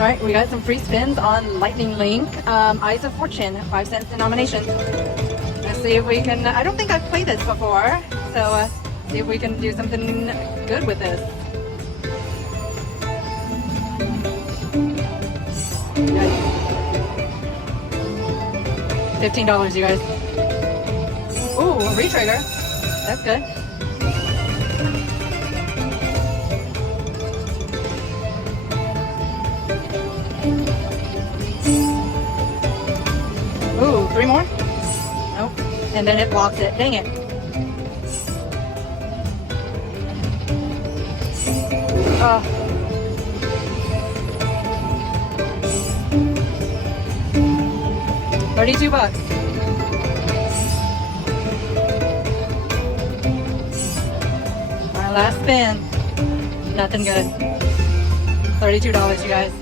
All right, we got some free spins on Lightning Link. Eyes of Fortune, 5 cents denomination. Let's see if we can. I don't think I've played this before, so see if we can do something good with this. $15, you guys. Ooh, a retrigger. That's good. Ooh, 3 more? Nope. And then it blocks it. Dang it. $32. Our last spin. Nothing good. $32, you guys.